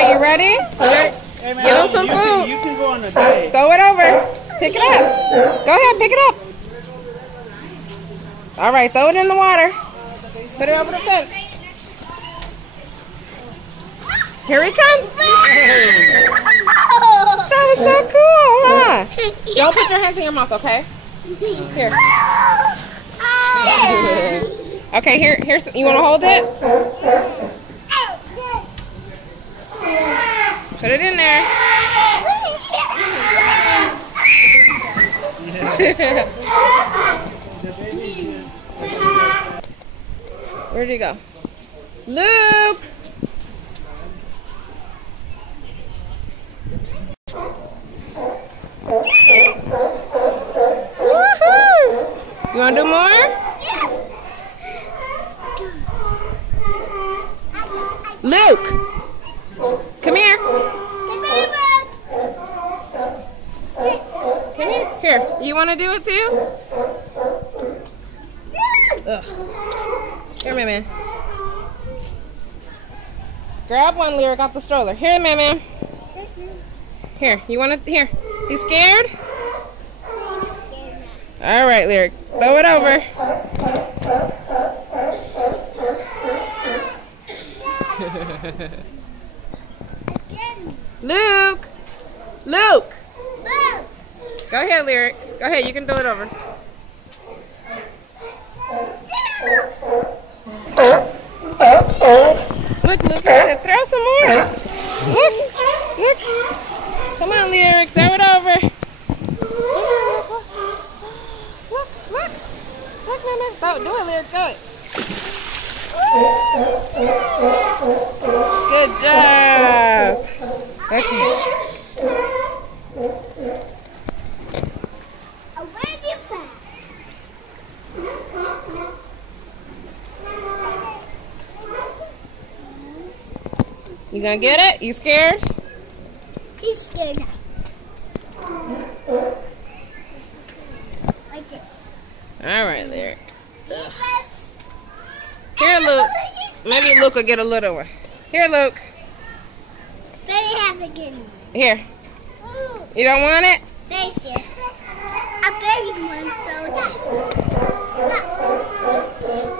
right, you ready? Hey, man, Give him some food. You can go on a day. Throw it over. Pick it up. Go ahead, pick it up. All right, throw it in the water. Put it over the fence. Here he comes. That was so cool, huh? Don't put your hands in your mouth, okay? Here. Okay, here's. You want to hold it? Put it in there. Where'd he go? Luke! Woohoo! You want to do more? Luke! Come here. Come here. Here. You want to do it too? Ugh. Here, man. Grab one, Lyric, off the stroller. Here, man. Here. You want to? Here. You scared? All right, Lyric. Throw it over. Luke! Luke! Go ahead, Lyric. Go ahead, you can throw it over. Look, Luke, throw some more. Look. Come on, Lyric, throw it over. Look, Mama. Do it, Lyric, do it. Good job. Okay. Where's your phone? You gonna get it? You scared? He's scared now. Like this. All right, Lyric. Here, Luke. Maybe Luke will get a little one. Here, Luke. Baby has a good one. Here. You don't want it? Baby, a baby one so that.